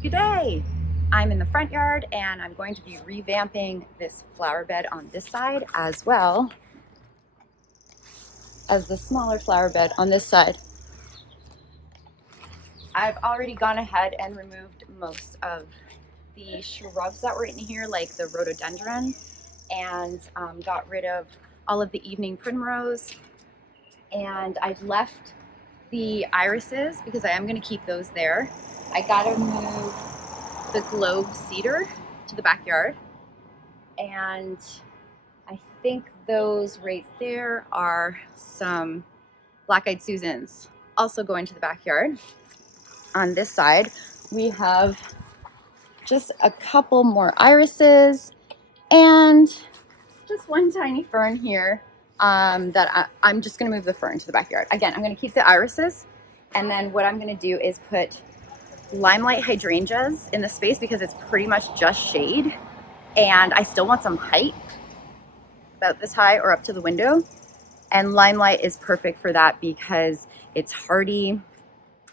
Good day! I'm in the front yard and I'm going to be revamping this flower bed on this side as well as the smaller flower bed on this side. I've already gone ahead and removed most of the shrubs that were in here, like the rhododendron, and got rid of all of the evening primrose. And I've left the irises because I am going to keep those there. I gotta move the globe cedar to the backyard, and I think those right there are some black-eyed Susans also going to the backyard. On this side we have just a couple more irises and just one tiny fern here that I'm just going to move the fern to the backyard. Again, I'm going to keep the irises, and then what I'm going to do is put Limelight Hydrangeas in the space because it's pretty much just shade, and I still want some height, about this high or up to the window. And Limelight is perfect for that because it's hardy,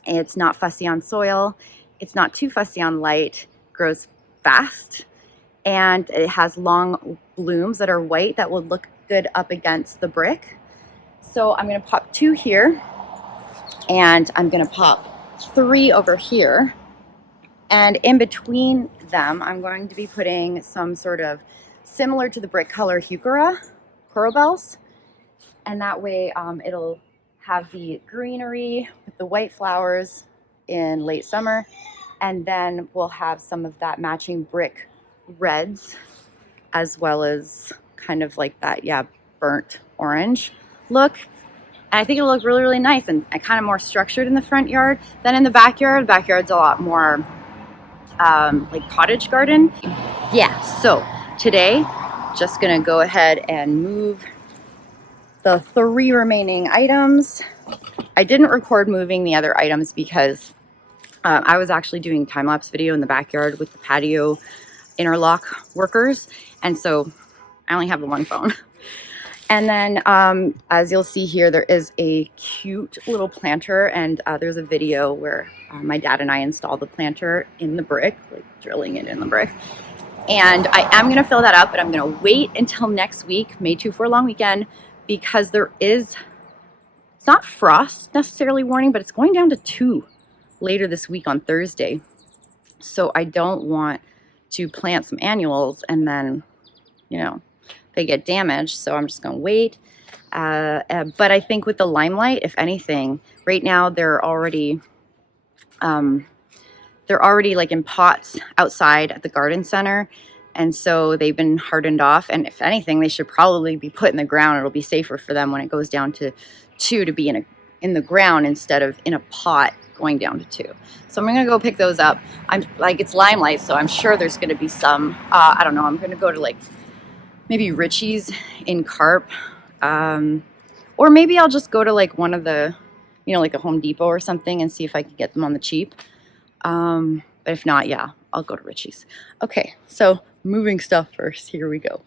it's not fussy on soil, it's not too fussy on light, grows fast, and it has long blooms that are white that will look good up against the brick. So I'm going to pop 2 here, and I'm going to pop 3 over here, and in between them I'm going to be putting some sort of similar to the brick color Heuchera coral bells, and that way it'll have the greenery with the white flowers in late summer, and then we'll have some of that matching brick reds as well as kind of like that, yeah, burnt orange look. And I think it'll look really, really nice and kind of more structured in the front yard than in the backyard. The backyard's a lot more like cottage garden. Yeah, so today, just gonna go ahead and move the 3 remaining items. I didn't record moving the other items because I was actually doing time-lapse video in the backyard with the patio interlock workers, and so I only have the one phone. And then as you'll see here, there is a cute little planter, and there's a video where my dad and I installed the planter in the brick, like drilling it in the brick. And I am going to fill that up, but I'm going to wait until next week, May 2 long weekend, because it's not frost necessarily warning, but it's going down to 2 later this week on Thursday. So I don't want to plant some annuals and then, you know, they get damaged, so I'm just gonna wait. But I think with the Limelight, if anything, right now they're already like in pots outside at the garden center, and so they've been hardened off. And if anything, they should probably be put in the ground. It'll be safer for them when it goes down to 2 to be in the ground instead of in a pot going down to 2. So I'm gonna go pick those up. I'm like, it's Limelight, so I'm sure there's gonna be some. I don't know. I'm gonna go to like maybe Richie's in Carp, or maybe I'll just go to like one of the, you know, like a Home Depot or something and see if I can get them on the cheap. But if not, yeah, I'll go to Richie's. Okay, so moving stuff first. Here we go.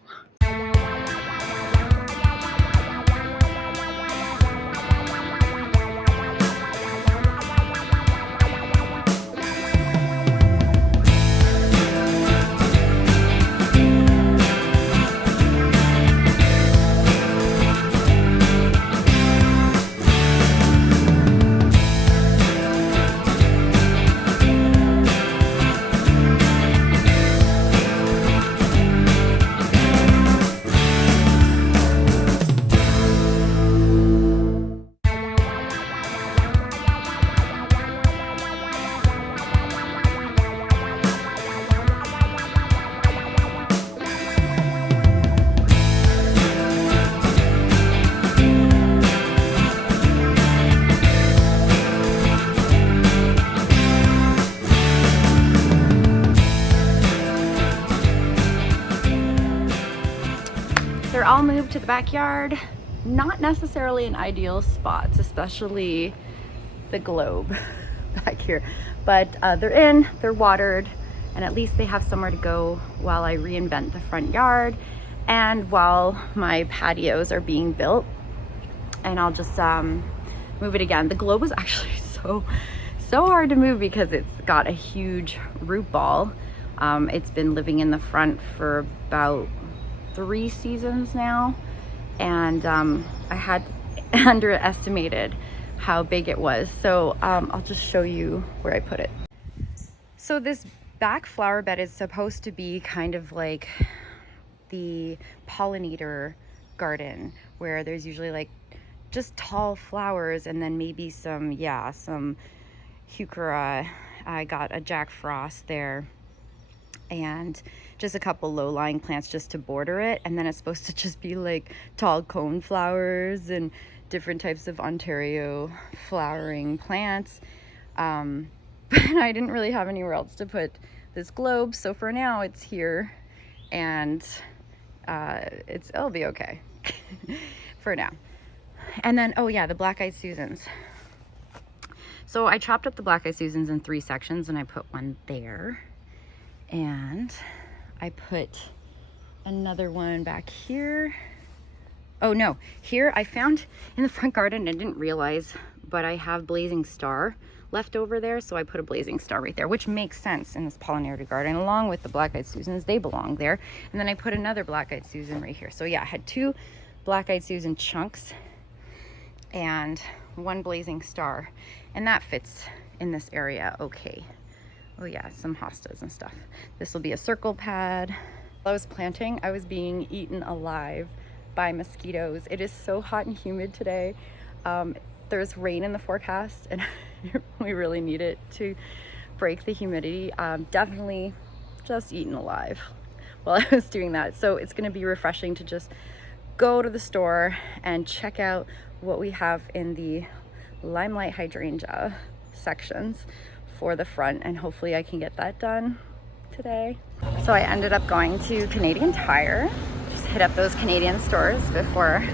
They're all moved to the backyard. Not necessarily in ideal spots, especially the globe back here. But they're watered, and at least they have somewhere to go while I reinvent the front yard and while my patios are being built. And I'll just move it again. The globe was actually so hard to move because it's got a huge root ball. It's been living in the front for about 3 seasons now, and I had underestimated how big it was. So I'll just show you where I put it. So this back flower bed is supposed to be kind of like the pollinator garden, where there's usually like just tall flowers and then maybe some Heuchera. I got a Jack Frost there and just a couple low-lying plants just to border it, and then it's supposed to just be like tall cone flowers and different types of Ontario flowering plants. But I didn't really have anywhere else to put this globe, so for now it's here, and it'll be okay for now. And then, oh yeah, the black-eyed Susans. So I chopped up the black-eyed Susans in 3 sections, and I put one there, and I put another one back here. Oh no, here I found in the front garden, I didn't realize, but I have blazing star left over there, so I put a blazing star right there, which makes sense in this pollinator garden, along with the black-eyed Susans. They belong there. And then I put another black-eyed Susan right here. So yeah, I had 2 black-eyed Susan chunks and 1 blazing star, and that fits in this area okay. Oh yeah, some hostas and stuff. This will be a circle pad. While I was planting, I was being eaten alive by mosquitoes. It is so hot and humid today. There's rain in the forecast, and we really need it to break the humidity. Definitely just eaten alive while I was doing that. So it's going to be refreshing to just go to the store and check out what we have in the Limelight Hydrangea sections for the front, and hopefully I can get that done today. So I ended up going to Canadian Tire, just hit up those Canadian stores before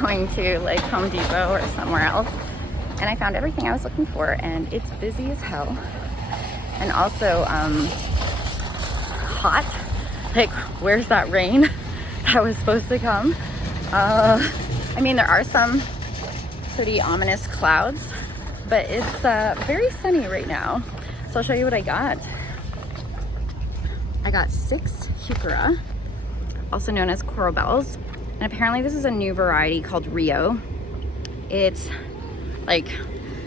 going to like Home Depot or somewhere else, and I found everything I was looking for, and it's busy as hell, and also hot. Like, where's that rain that was supposed to come? I mean, there are some pretty ominous clouds, but it's very sunny right now. So I'll show you what I got. I got 6 Heuchera, also known as coral bells, and apparently this is a new variety called Rio. It's like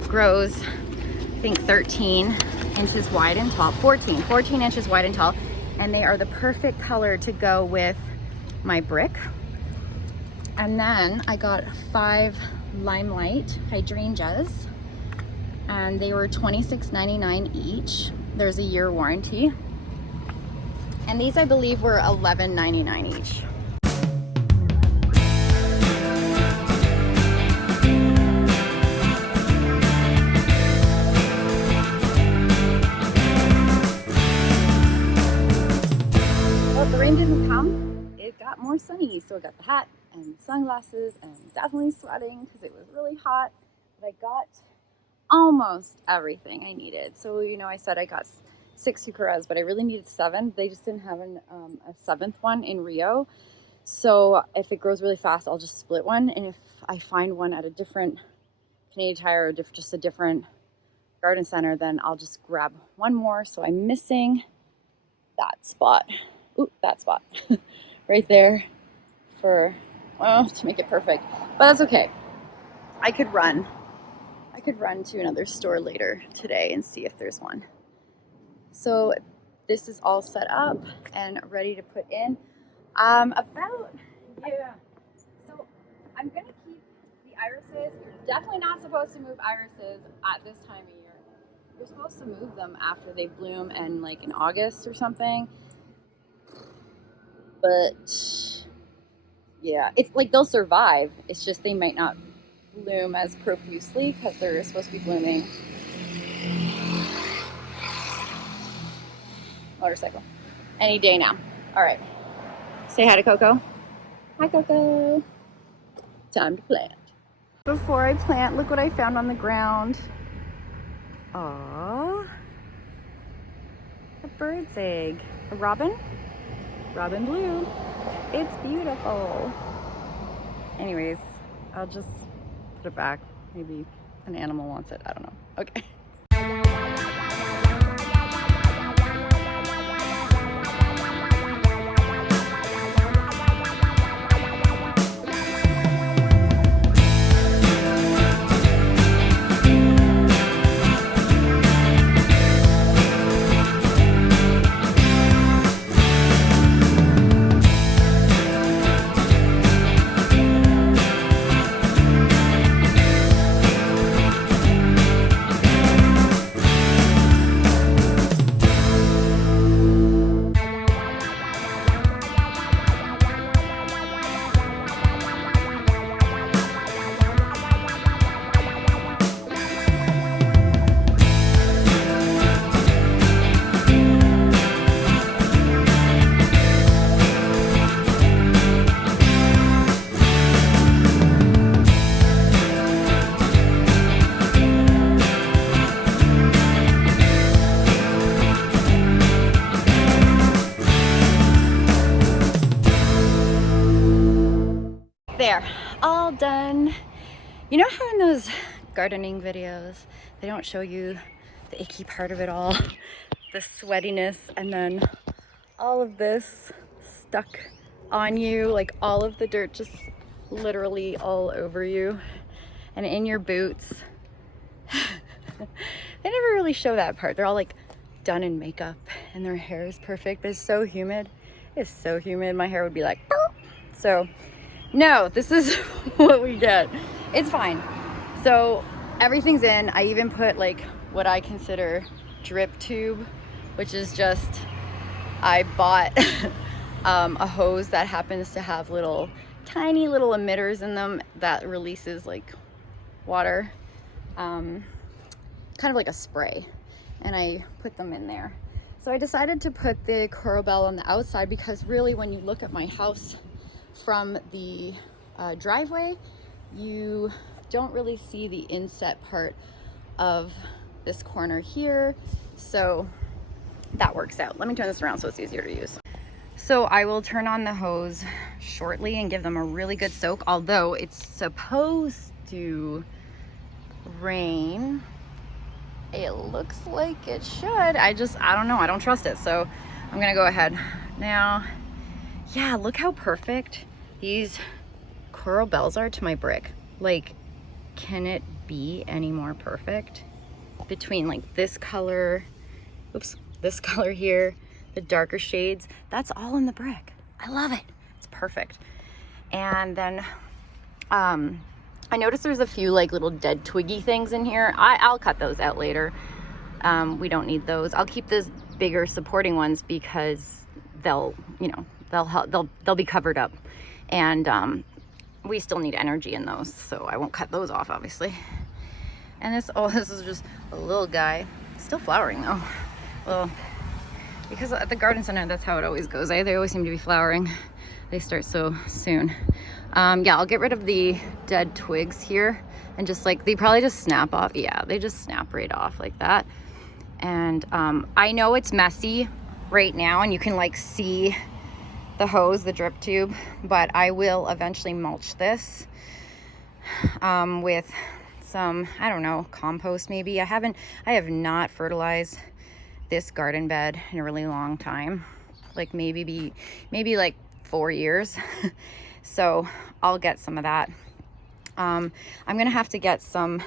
grows, I think 13 inches wide and tall, 14 inches wide and tall, and they are the perfect color to go with my brick. And then I got 5 Limelight Hydrangeas, and they were $26.99 each. There's a year warranty, and these I believe were $11.99 each. Well, the rain didn't come. It got more sunny, so I got the hat and sunglasses, and definitely sweating because it was really hot. But I got almost everything I needed. So, you know, I said I got 6 Heucheras, but I really needed 7. They just didn't have a 7th one in Rio. So if it grows really fast, I'll just split one. And if I find one at a different Canadian Tire or just a different garden center, then I'll just grab one more. So I'm missing that spot. Ooh, that spot right there for, well, to make it perfect. But that's okay. I could run to another store later today and see if there's one. So this is all set up and ready to put in. So I'm gonna keep the irises. You're definitely not supposed to move irises at this time of year. You're supposed to move them after they bloom, and like in August or something. But yeah, it's like they'll survive. It's just they might not bloom as profusely because they're supposed to be blooming. Motorcycle any day now. All right, say hi to Coco. Hi, Coco. Time to plant. Before I plant, look what I found on the ground. Aww, a bird's egg. A robin blue. It's beautiful. Anyways, I'll just put it back. Maybe an animal wants it. I don't know. Okay. all done. You know how in those gardening videos, they don't show you the icky part of it all, the sweatiness, and then all of this stuck on you, like all of the dirt just literally all over you and in your boots. They never really show that part. They're all like done in makeup and their hair is perfect, but it's so humid. It's so humid, my hair would be like, burp. So no, this is what we get. It's fine. So everything's in. I even put like what I consider drip tube, which is just, I bought a hose that happens to have little tiny little emitters in them that releases like water, kind of like a spray, and I put them in there. So I decided to put the coral bell on the outside because really when you look at my house from the driveway, you don't really see the inset part of this corner here. So that works out. Let me turn this around so it's easier to use. So I will turn on the hose shortly and give them a really good soak, although it's supposed to rain. It looks like it should. I don't know. I don't trust it. So I'm gonna go ahead. Now, yeah, look how perfect these coral bells are to my brick. Like, can it be any more perfect? Between like this color, oops, this color here, the darker shades, that's all in the brick. I love it. It's perfect. And then I noticed there's a few like little dead twiggy things in here. I'll cut those out later. We don't need those. I'll keep those bigger supporting ones because they'll, you know, they'll be covered up, and we still need energy in those, so I won't cut those off, obviously. And this is just a little guy, still flowering though. Well, because at the garden center, that's how it always goes. They always seem to be flowering. They start so soon. Yeah, I'll get rid of the dead twigs here, and just like, they probably just snap off. Yeah, they just snap right off like that. And I know it's messy right now, and you can like see the hose, the drip tube, but I will eventually mulch this with some, I don't know, compost maybe. I have not fertilized this garden bed in a really long time, like maybe like 4 years. So I'll get some of that. I'm gonna have to get some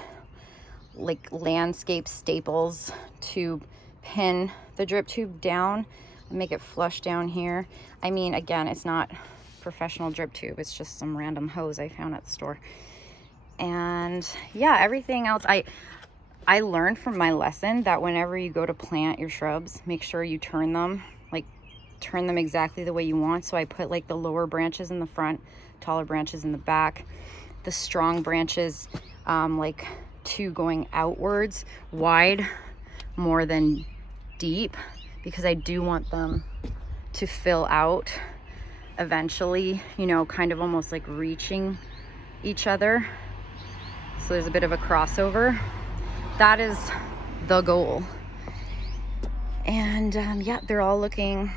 like landscape staples to pin the drip tube down and make it flush down here. I mean, again, it's not professional drip tube, it's just some random hose I found at the store. And yeah, everything else, I learned from my lesson that whenever you go to plant your shrubs, make sure you turn them exactly the way you want. So I put like the lower branches in the front, taller branches in the back, the strong branches like 2 going outwards wide more than deep, because I do want them to fill out eventually, you know, kind of almost like reaching each other. So there's a bit of a crossover. That is the goal. And yeah, they're all looking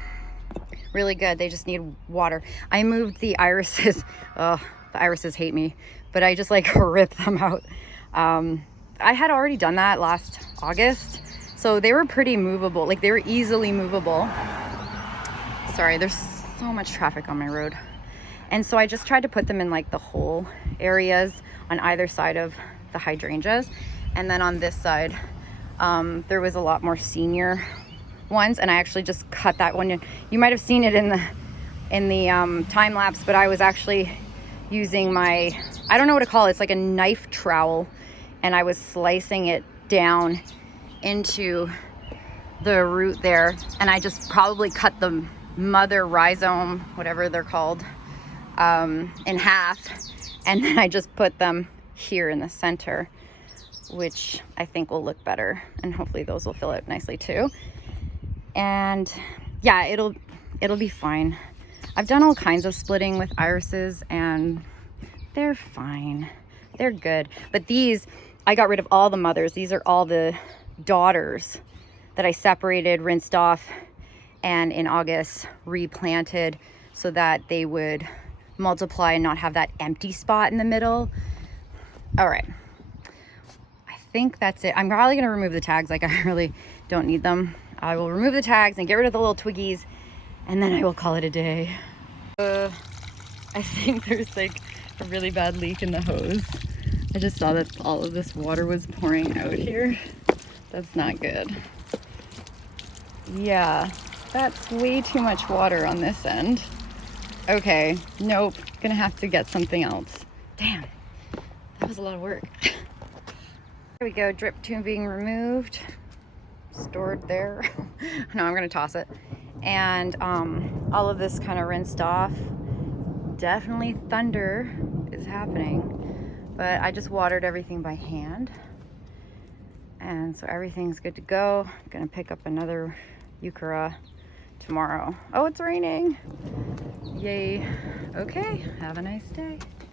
really good. They just need water. I moved the irises. Oh, the irises hate me, but I just like rip them out. I had already done that last August, so they were pretty movable. Like, they were easily movable. Sorry, there's so much traffic on my road. And so I just tried to put them in like the hole areas on either side of the hydrangeas. And then on this side, there was a lot more senior ones, and I actually just cut that one. You might have seen it in the time lapse, but I was actually using my, I don't know what to call it, it's like a knife trowel, and I was slicing it down into the root there, and I just probably cut the mother rhizome, whatever they're called, in half, and then I just put them here in the center, which I think will look better, and hopefully those will fill out nicely too. And yeah, it'll be fine. I've done all kinds of splitting with irises and they're fine. They're good. But these, I got rid of all the mothers. These are all the daughters that I separated, rinsed off, and in August replanted so that they would multiply and not have that empty spot in the middle. All right, I think that's it. I'm probably gonna remove the tags, like I really don't need them. I will remove the tags and get rid of the little twiggies, and then I will call it a day. I think there's like a really bad leak in the hose. I just saw that all of this water was pouring out here. That's not good. Yeah, that's way too much water on this end. Okay, nope, gonna have to get something else. Damn, that was a lot of work. There we go, drip tubing removed, stored there. No, I'm gonna toss it. And all of this kind of rinsed off. Definitely thunder is happening, but I just watered everything by hand. And so everything's good to go. I'm gonna pick up another Heuchera tomorrow. Oh, it's raining. Yay. Okay, have a nice day.